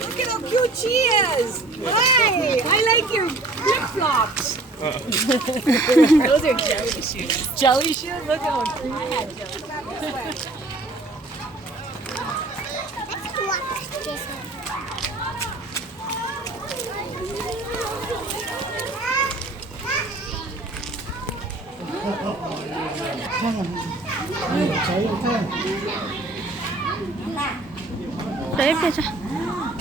Look at how cute she is. Hi, I like your flip-flops. Those are jelly shoes. Jelly shoes? Look how cute. I had jelly shoes. 자, 이렇게 자.